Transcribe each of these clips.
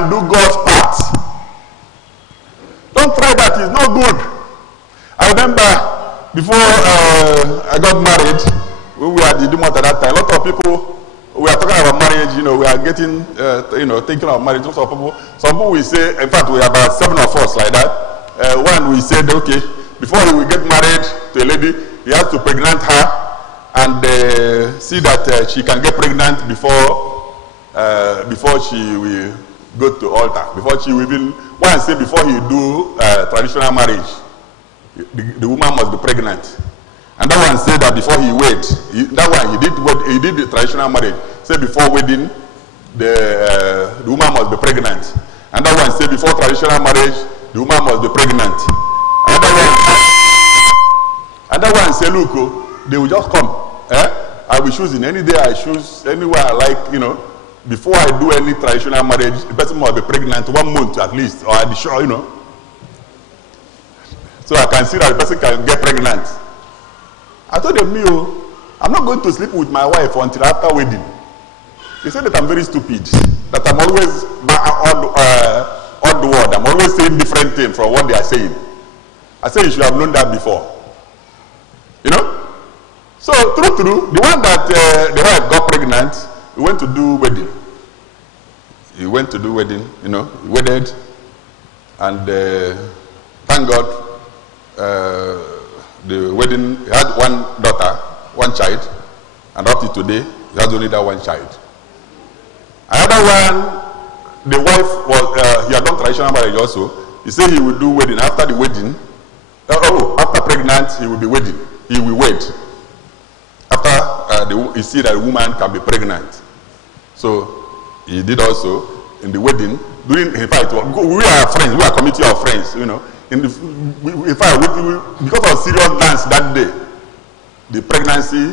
can do God's part. Don't try that, it's not good. I remember before I got married, when we were at the Dumont at that time, a lot of people, we are talking about marriage, we are getting, thinking of marriage. Some people will say, in fact, we are about 7 of us like that. One, we said, okay, before he will get married to a lady, he has to pregnant her and see that she can get pregnant before she will go to altar. Before she will even, one say before he do traditional marriage, the woman must be pregnant. And that one said that before he wed, he did the traditional marriage. Say before wedding, the woman must be pregnant. And that one said before traditional marriage, the woman must be pregnant. Another one say, look, they will just come. I will choose in any day I choose, anywhere I like, before I do any traditional marriage, the person must be pregnant 1 month at least, or at the show, So I can see that the person can get pregnant. I told them, I'm not going to sleep with my wife until after wedding. They said that I'm very stupid, that I'm always odd word. I'm always saying different things from what they are saying. I said you should have known that before. So true, the one that the wife got pregnant, he went to do wedding. He went to do wedding, he wedded, and thank God, the wedding, he had one daughter, one child, and up to today, he has only that one child. Another one, the wife was, he had done traditional marriage also. He said he would do wedding. After the wedding, after pregnant, he will be wedding. He will wed. After he see that a woman can be pregnant. So he did also in the wedding. In fact, we are friends. We are a committee of friends. In fact, because of serious dance that day, the pregnancy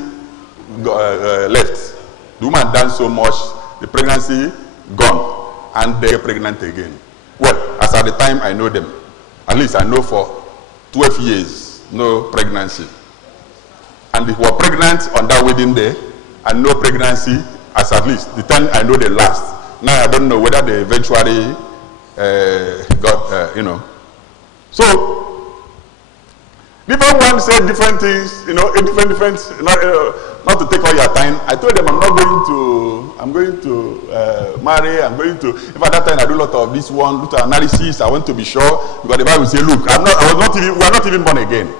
left. The woman danced so much, the pregnancy gone, and they get pregnant again. Well, as at the time I know them, at least I know for 12 years, no pregnancy. And they were pregnant on that wedding day, and no pregnancy as at least the time I know the last. Now I don't know whether they eventually got, So, different ones say different things, different, not to take all your time. I told them I'm going to marry, I'm going to, if at that time I do a lot of this one, lot of analysis, I want to be sure, because the Bible say, look, we are not even born again,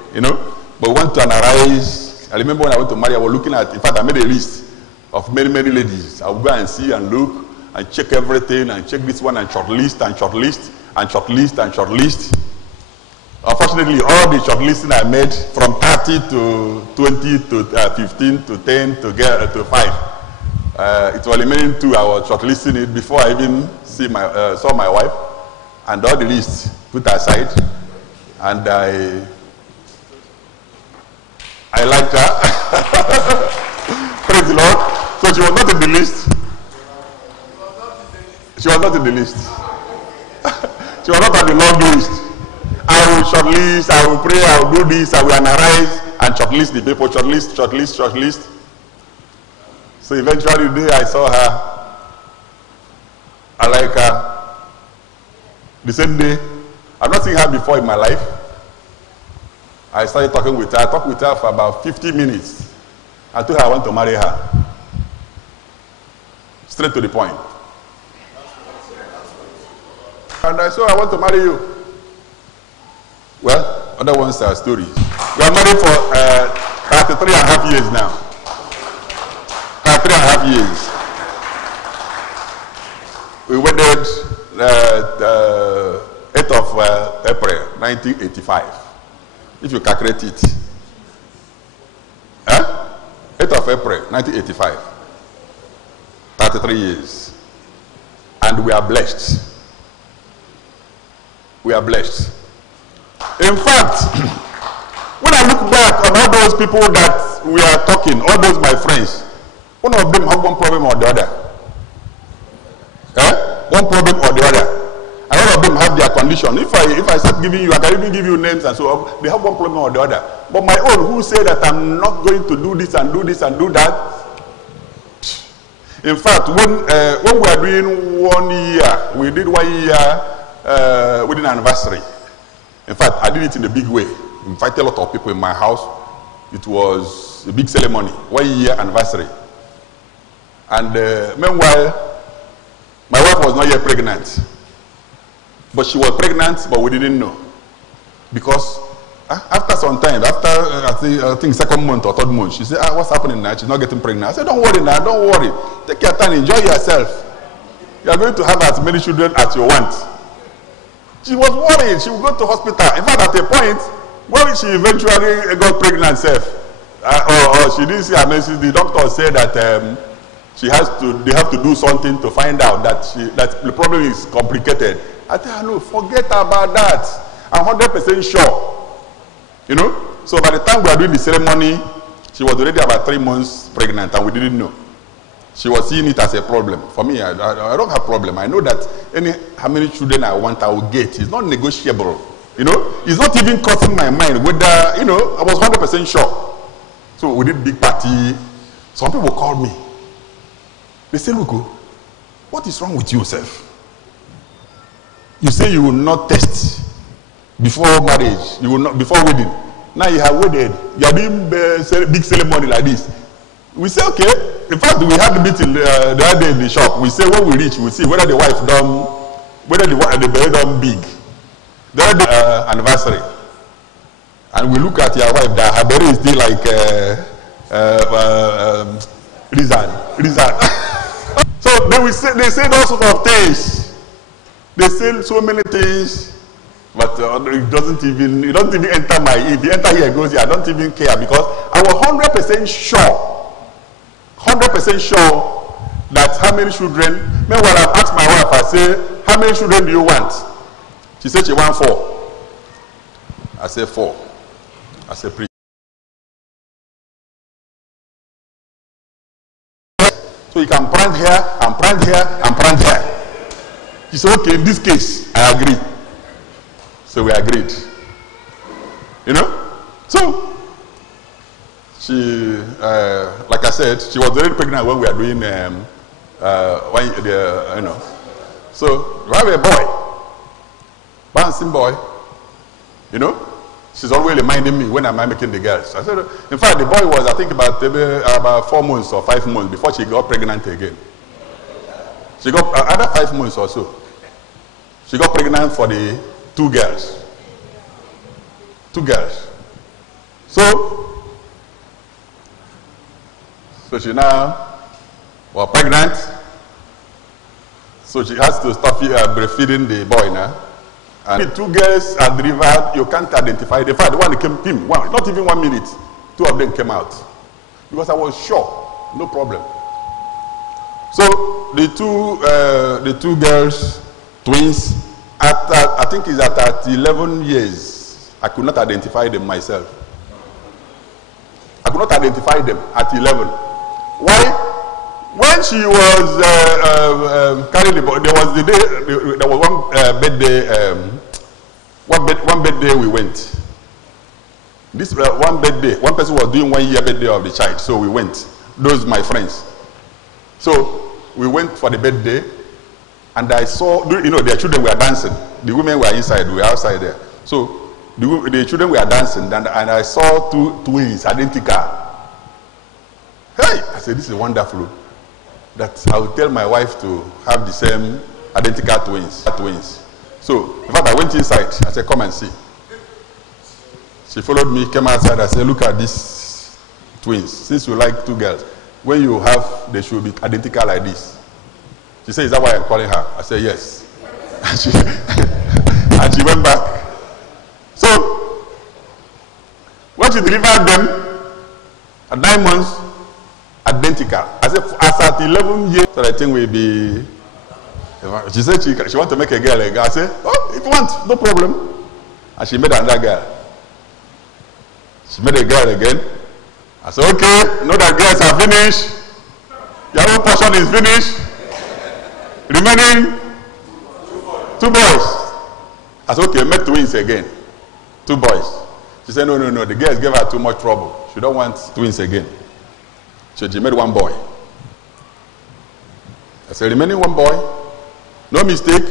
but we want to analyze. I remember when I went to marry, I was looking at, in fact, I made a list of many, many ladies. I would go and see and look and check everything and check this one and shortlist and shortlist and shortlist and shortlist. Unfortunately, all the shortlisting I made from 30 to 20 to 15 to 10 to 5. It was remaining 2. I was shortlisting it before I even saw my wife, and all the lists put aside, and I liked her. Praise the Lord. So she was not in the list. She was not in the list. She was not on the long list. I will shortlist, I will pray, I will do this, I will analyze and shortlist the people. Shortlist. So eventually the day I saw her, I like her. The same day, I've not seen her before in my life. I started talking with her. I talked with her for about 50 minutes. I told her I want to marry her. Straight to the point. And I said, I want to marry you. Well, other ones are stories. We are married for 33 and a half years now. 33 and a half years. We wedded 8th of April, 1985. If you calculate it. 8th of April, 1985. 33 years. And we are blessed. We are blessed. In fact, when I look back on all those people that we are talking, all those my friends, one of them have one problem or the other. One problem or the other. And all of them have their condition. If I start giving you, I can even give you names and so on. They have one problem or the other. But my own, who say that I'm not going to do this and do this and do that. In fact, when we were doing 1 year, we did 1 year wedding anniversary. In fact, I did it in a big way. Invited a lot of people in my house. It was a big ceremony, 1 year anniversary. And meanwhile, my wife was not yet pregnant. But she was pregnant, but we didn't know. Because after some time, after I think second month or third month, she said, what's happening now? She's not getting pregnant. I said, don't worry now, don't worry. Take your time, enjoy yourself. You are going to have as many children as you want. She was worried. She would go to hospital. In fact, at a point, when she eventually got pregnant herself, or she didn't see her menses, the doctor said that they have to do something to find out that the problem is complicated. I tell her, no, forget about that. I'm 100% sure. You know? So by the time we were doing the ceremony, she was already about 3 months pregnant and we didn't know. She was seeing it as a problem. For me, I don't have a problem. I know that how many children I want, I will get. It's not negotiable. You know? It's not even crossing my mind whether, you know, I was 100% sure. So we did big party. Some people called me. They say, look, what is wrong with yourself? You say you will not test before marriage, you will not before wedding. Now you have wedded, you are doing big ceremony like this. We say, okay. In fact, we had the meeting the other day in the shop. We say when we reach, we see whether the wife done, whether the belly done big. The other day, anniversary, and we look at your wife. That her belly is still like Rizan. So they say all sorts of things. They say so many things, but it doesn't even enter my. If you enter here, it goes here. I don't even care because I was 100% sure that how many children. Meanwhile, I asked my wife. I say, how many children do you want? She said she wants 4. I said 4. I said 3. So you can plant here and plant here and plant here. She said, okay, in this case, I agree. So we agreed. You know? So, she, like I said, she was already pregnant when we were doing, you know. So, we have a boy, bouncing boy, you know. She's always reminding me when am I making the girls. I said, in fact, the boy was, I think, about 4 months or 5 months before she got pregnant again. She got other 5 months or so. She got pregnant for the 2 girls. 2 girls. So she now was pregnant. So she has to stop breastfeeding the boy now. And the 2 girls are delivered. You can't identify. In fact, the one that came in, not even 1 minute, 2 of them came out. Because I was sure, no problem. So the two girls, twins, I think it's at 11 years, I could not identify them myself. I could not identify them at 11. Why? When she was carrying the boy, there was one birthday. One birthday we went. This one birthday, one person was doing 1 year birthday of the child, so we went. Those my friends. So we went for the birthday, and I saw, you know, their children were dancing. The women were inside, we were outside there. So the children were dancing, and I saw 2 twins, identical. Hey, I said, this is wonderful. That I will tell my wife to have the same identical twins. So, in fact, I went inside. I said, come and see. She followed me, came outside. I said, look at these twins. Since you like 2 girls, when you have, they should be identical like this. She said, is that why I'm calling her? I said, yes. And she went back. So, when she delivered them, at 9 months, identical. I said, as at 11 years, so I think we'll be. She said she wants to make a girl. I said, oh, if you want, no problem. And she made another girl. She made a girl again. I said, okay, you know that girls are finished. Your own portion is finished. Remaining 2 boys. I said, okay, make twins again. 2 boys. She said, no, the girls gave her too much trouble. She don't want twins again. So she made 1 boy. said, remaining one boy. No mistake.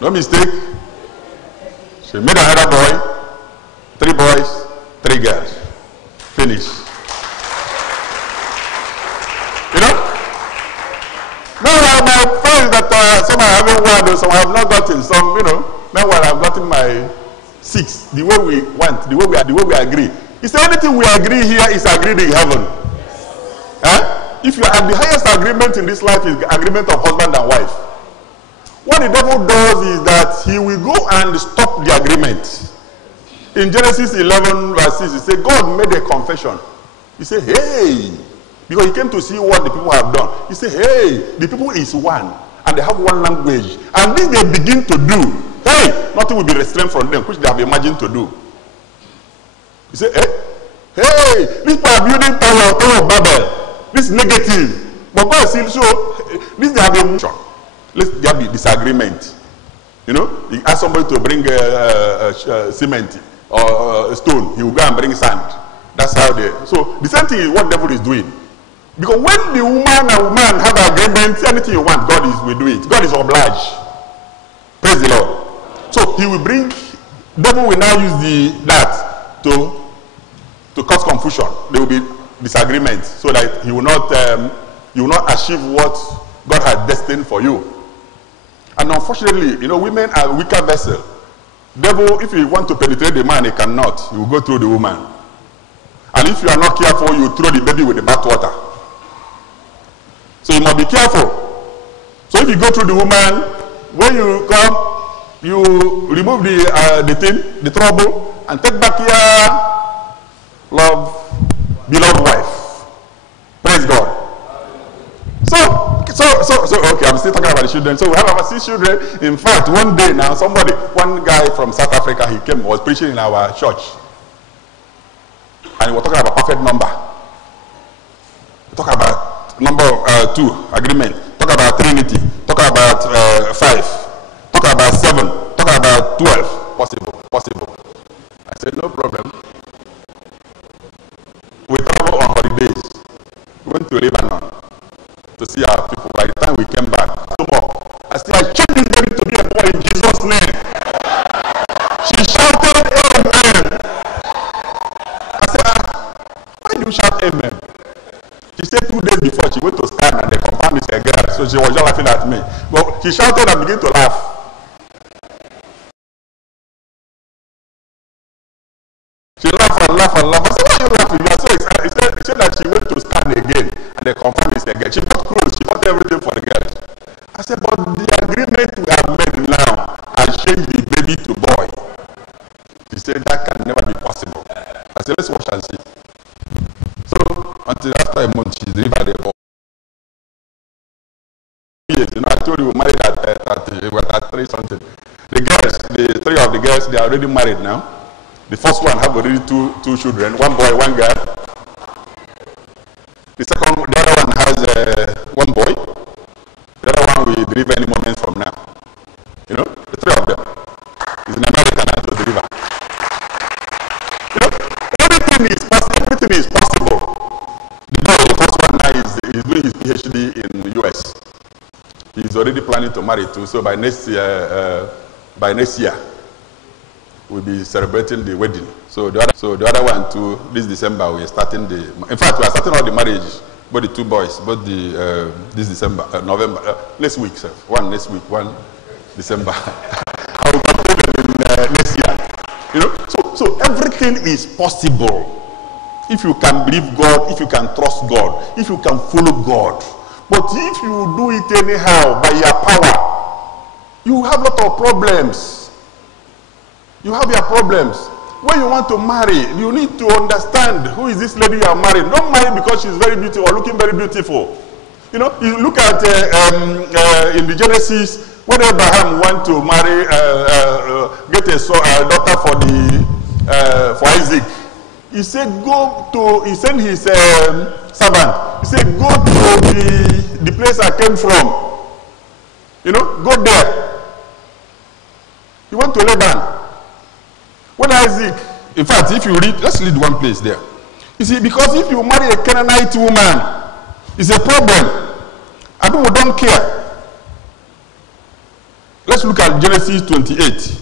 No mistake. She made another boy. 3 boys, 3 girls. Finish. You know? Meanwhile, my friends that some I haven't won, some I have not gotten, some, you know, meanwhile I've gotten my 6, the way we want, the way we agree. He said anything we agree here is agreed in heaven. Yes. Huh? If you have the highest agreement in this life is agreement of husband and wife. What the devil does is that he will go and stop the agreement. In Genesis 11 verse 6, he said, God made a confession. He said, hey, because he came to see what the people have done. He said, hey, the people is one, and they have one language. And this they begin to do, hey, nothing will be restrained from them, which they have imagined to do. He said, hey, these people are building Tower of Babel. This is negative. But God said, so, this they have emotion. Let there be disagreement. You know, he asked somebody to bring cement or stone. He will go and bring sand. That's how they. So the same thing is what the devil is doing. Because when the woman and man have agreement, anything you want, God will do it. God is obliged. Praise the Lord. So he will bring. Devil will now use that to cause confusion. There will be disagreement, so that he will not achieve what God has destined for you. And unfortunately, you know, women are a weaker vessel. Devil, if you want to penetrate the man, he cannot. He will go through the woman. And if you are not careful, you throw the baby with the bathwater. So you must be careful. So if you go through the woman, when you come, you remove the trouble, and take back your beloved wife. Praise God. So okay, I'm still talking about the children. So we have our 6 children. In fact, one day now, one guy from South Africa, he came, was preaching in our church. And he was talking about perfect number. Talk about number 2, agreement. Talk about Trinity. Talk about 5. Talk about 7. Talk about 12. Possible. I said, no problem. We travel on holidays. We went to Lebanon to see our people. By the time we came back, I said, I changed this baby to be a boy in Jesus' name. She shouted, amen. I said, why do you shout amen? She said 2 days before she went to stand and they confirmed it's a girl. So she was just laughing at me. But she shouted and began to laugh. She laughed and laughed and laughed. I said, why are you laughing? You are so excited. He said that she went to stand again and they confirmed it's a girl. She got clothes, she got everything for the girl. I said, but the agreement we have made now has changed the baby to boy. She said, that can never be possible. I said, let's watch and see. So, until after a month, she delivered a boy. Yes, you know, I told you we married at 3 something. The girls, the 3 of the girls, they are already married now. The first one have already two children, 1 boy, 1 girl. The other one has 1 boy. The other one will deliver any moment from now. You know, the 3 of them. He's in America now to deliver. You know, everything is possible. The first one now is doing his PhD in the US. He's already planning to marry too. So by next year, we'll be celebrating the wedding. So the other one too, this December we're starting in fact we are starting all the marriage, both the 2 boys, both this December, November, next week, sir. One next week, 1 December. I will complete it in next year. You know, so everything is possible if you can believe God, if you can trust God, if you can follow God. But if you do it anyhow by your power, you have a lot of problems. You have your problems. When you want to marry, you need to understand who is this lady you are marrying. Don't marry because she's very beautiful or looking very beautiful. You know, you look at in the Genesis, when Abraham went to marry, get a daughter for Isaac, he said, he sent his servant. He said, go to the place I came from. You know, go there. He went to Laban. When Isaac, in fact, if you read, let's read one place there. You see, because if you marry a Canaanite woman, It's a problem. And people don't care. Let's look at Genesis 28.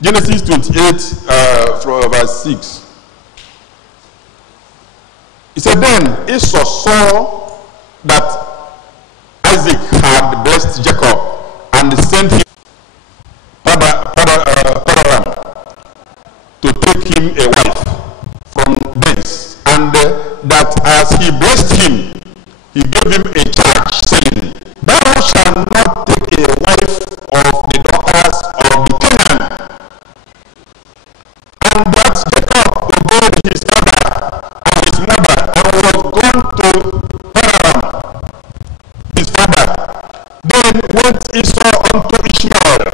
Genesis 28 from verse 6. He said, then Esau saw that Isaac had blessed Jacob and sent him Padan to take him a wife from thence, and that as he blessed him, he gave him a charge, saying, thou shalt not take a wife of the daughters of the Canaan. And that Jacob obeyed his father and his mother, and was gone to Padan, his father. Then went Esau unto Ishmael,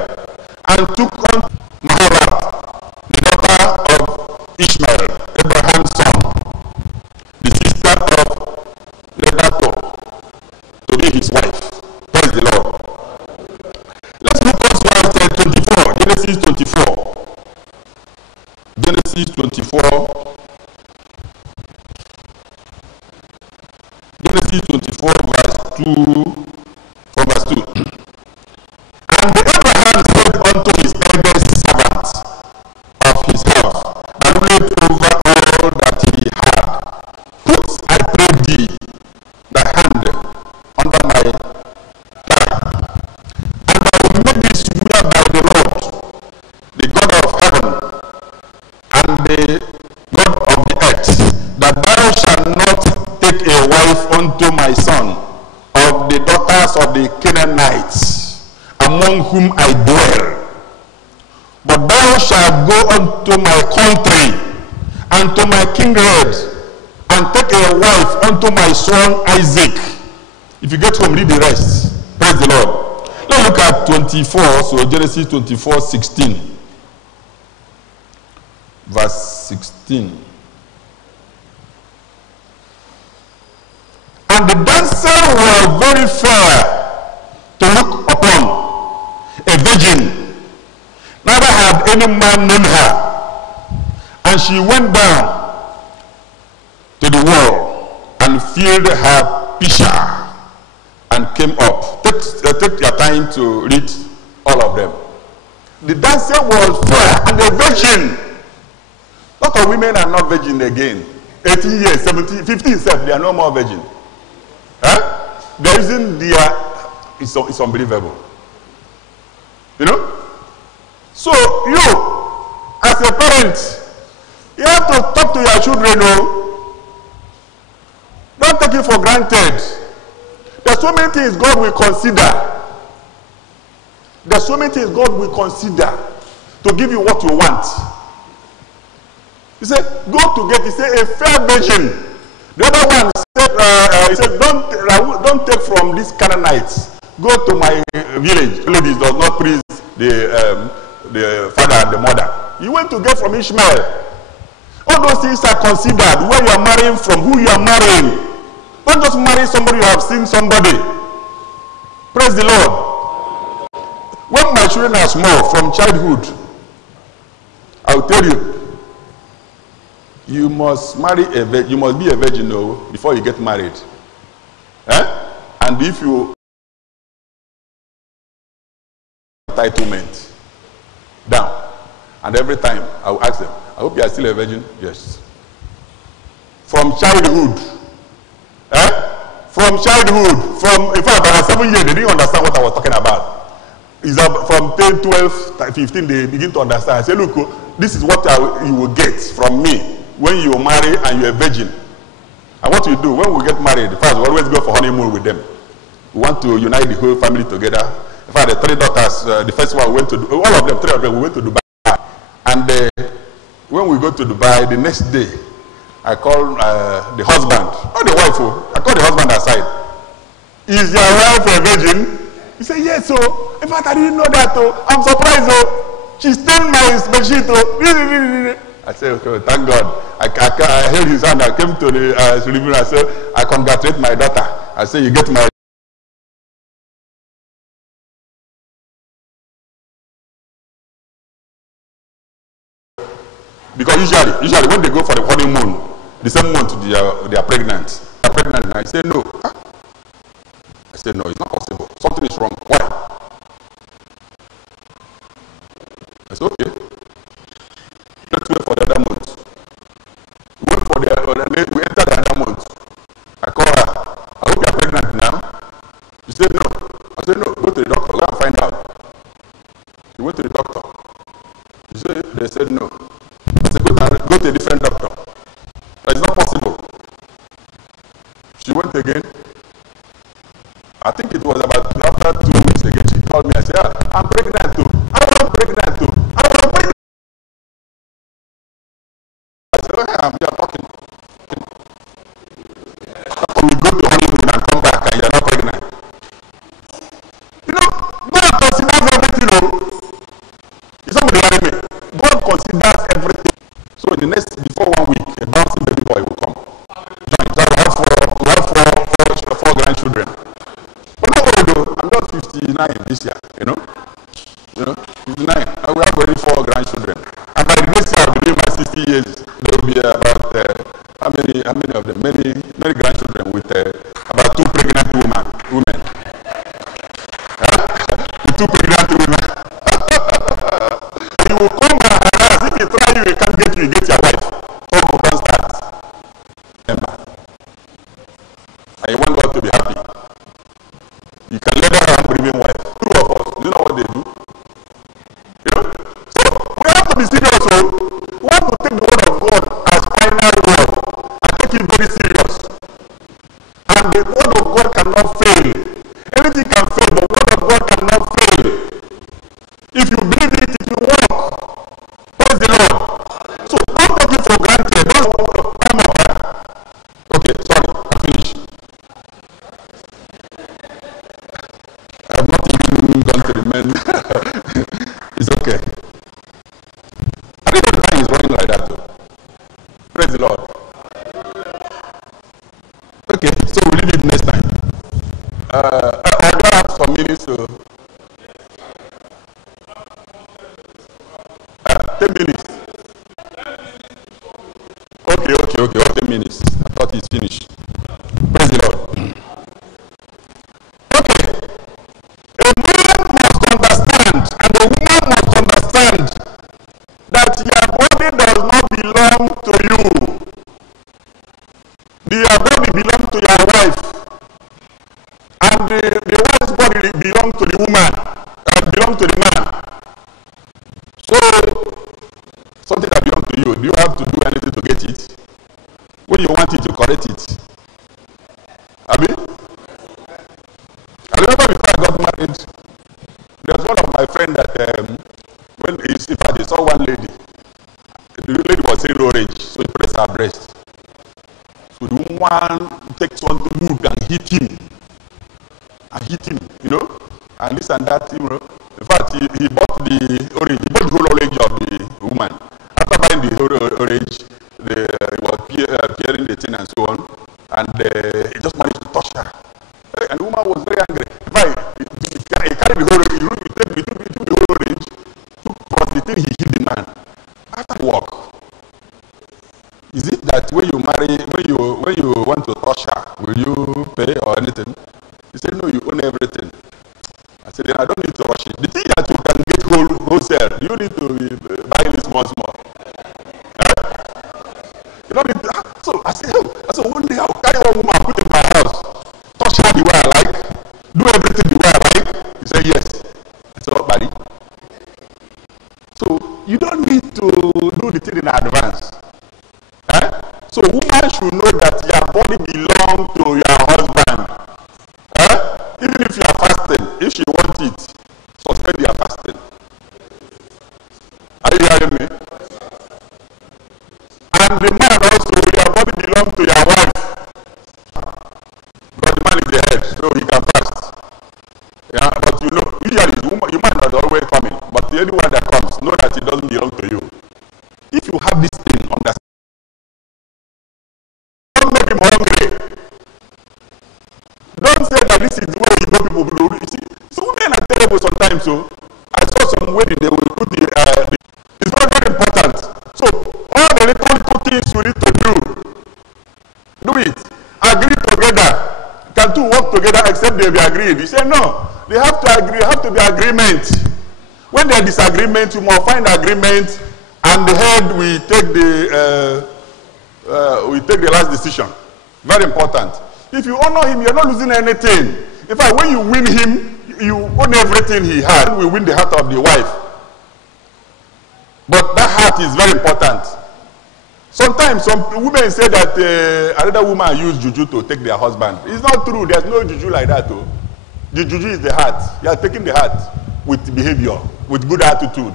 and took on Maharat, the daughter of Ishmael, Abraham's son, the sister of Lebanon, to be his wife. Praise the Lord. Let's look at verse 24, Genesis 24. Genesis 24. Genesis 24, verse 2, from verse 2. And Abraham said unto his eldest servant of his house, and laid over all that he had, put, I pray thee, thy hand under my thigh, and I will make this swear by the Lord, the God of heaven, and the God of the earth, that thou shalt not take a wife unto my son of the daughters of the Canaanites, among whom I dwell. But thou shalt go unto my country, and to my kindred, and take a wife unto my son Isaac. If you get home, read the rest. Praise the Lord. Let's look at 24, so Genesis 24, 16. Verse 16. And the damsel was very fair to look upon, a virgin, neither had any man known her. And she went down to the wall and filled her pitcher and came up. Take your time to read all of them. The damsel was fair and a virgin. A lot of women are not virgin again. 18 years, 17, 15 years, they are no more virgin. Huh? The reason they are, it's unbelievable. You know? So you, as a parent, you have to talk to your children. Don't take it for granted. There's so many things God will consider. There's so many things God will consider to give you what you want. He said, go to get, he said, a fair virgin. The other one said, he said, don't take from these Canaanites. Go to my village. Ladies does not please the father and the mother. You went to get from Ishmael. All those things are considered. Where you are marrying from, who you are marrying. Don't just marry somebody you have seen somebody. Praise the Lord. When my children are small, from childhood, I will tell you, you must marry you must be a virgin before you get married. And if you entitlement down, and every time I will ask them, I hope you are still a virgin. Yes. From childhood. From childhood, in fact, about 7 years, they didn't understand what I was talking about. It's from 10, 12, 15, they begin to understand. I say, look, this is what you will get from me when you marry and you're a virgin. And what we do, when we get married, first we always go for honeymoon with them. We want to unite the whole family together. In fact, the 3 daughters, the first one we went to, all of them, 3 of them, we went to Dubai. And when we go to Dubai, the next day, I call the husband, not the wife, I call the husband aside. Is your wife a virgin? He said, yes, so. In fact, I didn't know that, I'm surprised, She stained my spreadsheet, I said, okay, thank God. I held his hand, I came to the living room, I said, I congratulate my daughter. I said, you get my because usually when they go for the honeymoon, the same month they are pregnant. you're pregnant now. He said, no. Huh? I said, no, it's not possible. Something is wrong. Why? I said, okay. Let's wait for the other month. We wait for the we enter the other month. I call her. I hope you're pregnant now. She said, no. I said, no, go to the doctor. Go and find out. She went to the doctor. They said no. I said, go to a different doctor. It's not possible. She went again. I think it was about after 2 weeks again. She called me. I said, I'm pregnant too. I'm pregnant too. I'm pregnant. I said, oh, you're talking. We go to Hollywood and come back and you're not pregnant. You know, God considers everything. Is somebody hearing me? God considers everything. So in the next, before 1 week, a bouncing baby boy will come. Join. So we have four grandchildren. But not worry though, I'm just 59 this year, you know, 59. I will have already 4 grandchildren. And by the next year, I'll be doing my 60 years. There will be about, how many of them? Many grandchildren with about 2 pregnant women. With 2 pregnant women. You will come back and ask, if you try you can't get you, get your wife. So you can start. Remember. And you want God to be happy. You can let her and remain wife. 2 of us. You know what they do? You know? So we have to be serious. So we have to take the word of God as final word and take it very serious. And the word of God cannot fail. Anything can fail, but the word of God cannot fail. If you believe it, it will work. Praise the Lord. So don't take it for granted. Don't come up. Okay, sorry, I finished. I have not even gone to the men. It's okay. I think the time is running like that too. Praise the Lord. Okay, so we'll leave it next time. I do have some minutes to 10 minutes. Okay, 10 minutes. I thought it's finished. Praise the Lord. Okay. A man must understand, and a woman must understand that your body does not belong to you. Your body belongs to your wife. And the wife's body belongs to the woman. Belongs to the man. So, something that belongs to you, do you have to do anything to get it? When you want it, you correct it. Abi? I remember before I got married, there was one of my friends that, when in fact, they saw one lady. The lady was saying orange, so he pressed her breast. So the woman takes one wood and hit him. You know, and this and that, you know. In fact, he bought the orange, he bought the whole orange of the woman. After buying the whole orange, he was peeling the thing and so on, and he just managed to touch her. And the woman was very angry. In fact, he carried the whole orange, he took the whole orange, took the thing, he hit the man. After work, is it that when you marry, when you want to touch her, will you pay or anything? He said, no, you own everything. I said, then I don't need to rush it. The thing that you can get wholesale, you need to buy this small. You don't need to, so I said, one day I'll carry one woman, put it in my house, touch her the way I like, do everything the way I like. He said, yes. I said, oh, buddy. So you don't need to do the thing in advance. So woman should know that your body belongs to your husband. Even if you are fasting, if she wants it, suspend your fasting. Are you hearing me? And the man also, your body belongs to your wife. But the man is the head, so he can fast. Yeah, but you know, usually you might not always coming, but the only one that comes, know that it doesn't belong to you. If you have this thing on the don't make him hungry. Don't say that this is the way you know people do. You see, so women are terrible sometimes. So I saw some wedding, they will put the it's very, very important. So all the little things you need to do it. Agree together except they be agreed. He said, no, they have to agree, have to be agreement. When there is disagreement, you must find agreement, and the head will take the last decision. Very important. If you honor him, you're not losing anything. In fact, when you win him, you own everything he had. We win the heart of the wife. But that heart is very important. Sometimes some women say that another woman use juju to take their husband. It's not true. There's no juju like that. Though. The juju is the heart. You are taking the heart with behavior, with good attitude,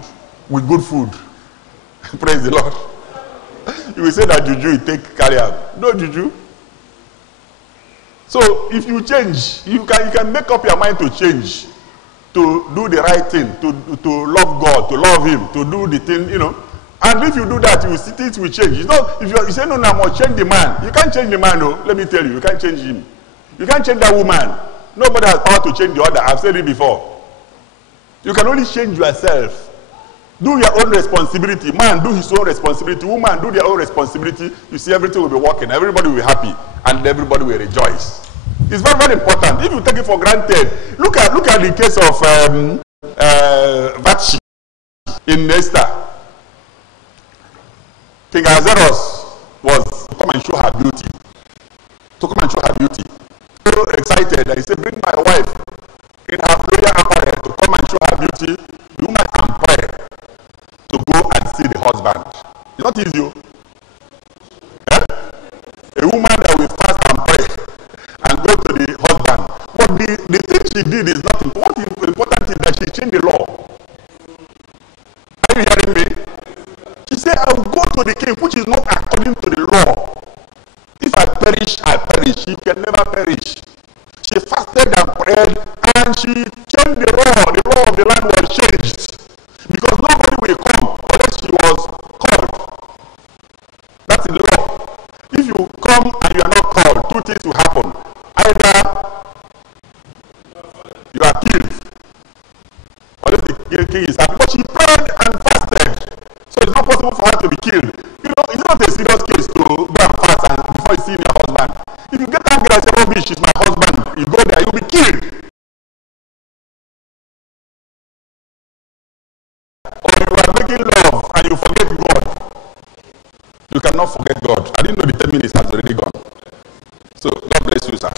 with good food. Praise the Lord. You will say that juju you take carry out. No juju. So if you change, you can make up your mind to change, to do the right thing, to love God, to love him, to do the thing, you know. And if you do that, you will see things will change. It's not, if you say, no, I must change the man. You can't change the man, no. Let me tell you, you can't change him. You can't change that woman. Nobody has power to change the other. I've said it before. You can only change yourself. Do your own responsibility. Man, do his own responsibility. Woman, do their own responsibility. You see, everything will be working. Everybody will be happy. And everybody will rejoice. It's very, very important. If you take it for granted, look at the case of Vashti in Esther. King Ahasuerus was to come and show her beauty. To come and show her beauty. So excited that he said, bring my wife in her prayer apparel to come and show her beauty. The woman can pray to go and see the husband. It's not easy. A woman that will fast and pray and go to the husband. But the thing she did is not important. What is important is that she changed the law. Are you hearing me? She said, I will go to the king, which is not according to the law. If I perish, I perish. She can never perish. She fasted and prayed, and she changed the law. The law of the land was changed. Because nobody will come unless she was called. That's the law. If you come and you are not called, two things will happen. Either you are killed, or if the king is happy. But she prayed and fasted. So it's not possible for her to be killed. You know, it's not a serious case to go and fast and before you see your husband. If you get angry and say, oh, she's my husband, you go there, you'll be killed. Or you are making love and you forget God. You cannot forget God. I didn't know the 10 minutes has already gone. So, God bless you, sir.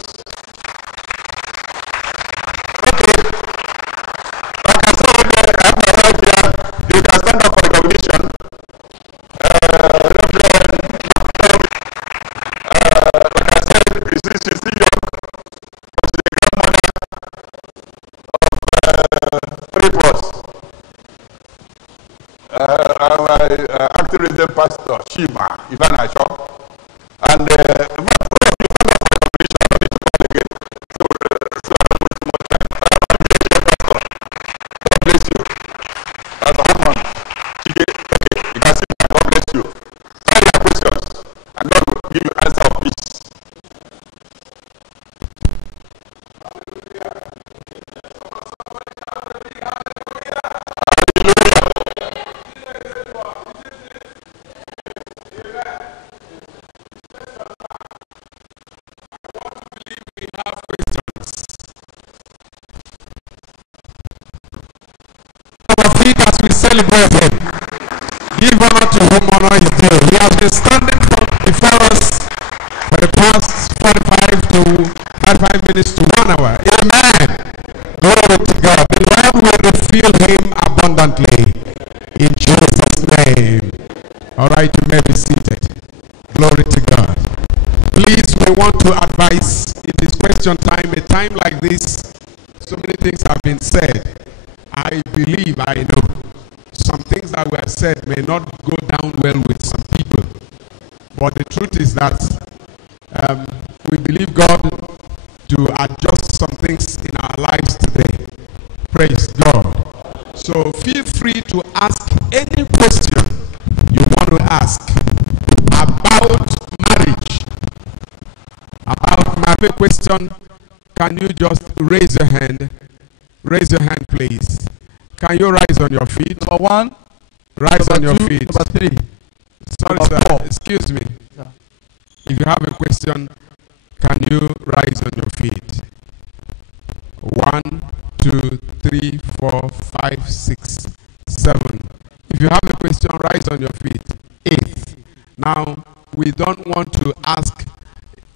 Okay. Like I said earlier, I have my help here. You can stand up for recognition. Like I said, she's still young. She's the grandmother of 3 boys. My acting resident pastor, Shima, Ivan Asho. And as we celebrate him, give honor to whom honor is due. He has been standing before us for the past 45 minutes to 1 hour. Amen. Glory to God. The Lord will refill him abundantly in Jesus' name. All right, you may be seated. Glory to God. Please, we want to advise, it is question time. A time like this, so many things have been said. I believe, I know, some things that were said may not go down well with some people. But the truth is that we believe God to adjust some things in our lives today. Praise God. So feel free to ask any question you want to ask about marriage. About my question, can you just raise your hand? Raise your hand, please. Can you rise on your feet? Number 1. Rise on your feet. Number 3. Sorry, number sir. 4. Excuse me. Yeah. If you have a question, can you rise on your feet? 3, 4, 5, 6, 7. If you have a question, rise on your feet. 8. Now, we don't want to ask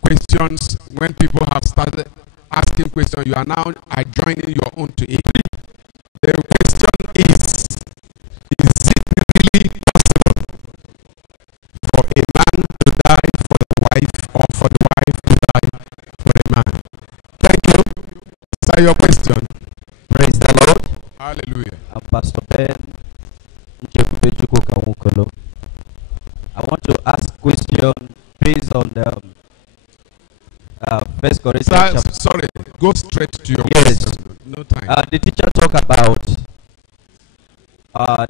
questions when people have started asking questions. You are now adjoining your own to it. The question is it really possible for a man to die for the wife, or for the wife to die for a man? Thank you. Is that your question? Praise the Lord. Hallelujah. I'm Pastor Ben. I want to ask question based on the First Corinthians. Sorry, go straight to your Yes. question. No time. The teacher talk about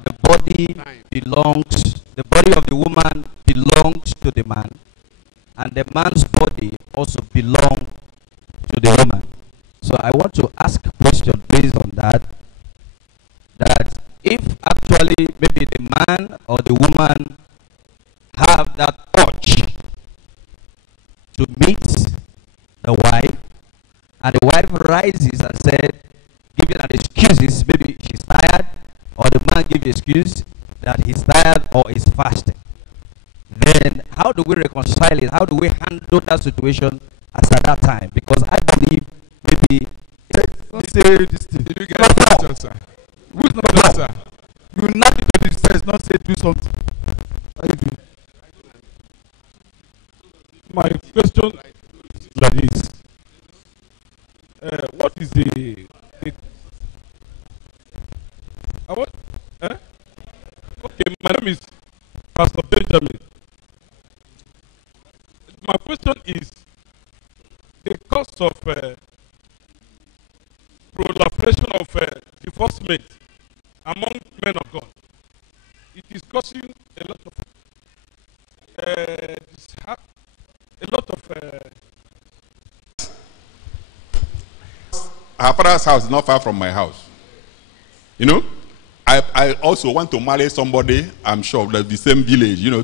the body belongs, the body of the woman belongs to the man, and the man's body also belongs to the woman. So I want to ask a question based on that. That if actually maybe the man or the woman have that urge to meet the wife, and the wife rises and said, giving an excuses, maybe she's tired, or the man gives excuse that he's tired or is fasting, then how do we reconcile it? How do we handle that situation at that time? Because I believe maybe Don't say this thing. Did you get the question, sir? Who's not No, sir. You knock it to the stairs, not say do something. How you doing? My question is like this. What is the what? Okay, my name is Pastor Benjamin. My question is the cause of proliferation of divorcement among men of God. It is causing a lot of Her father's house is not far from my house. You know, I also want to marry somebody, I'm sure, of the same village, you know,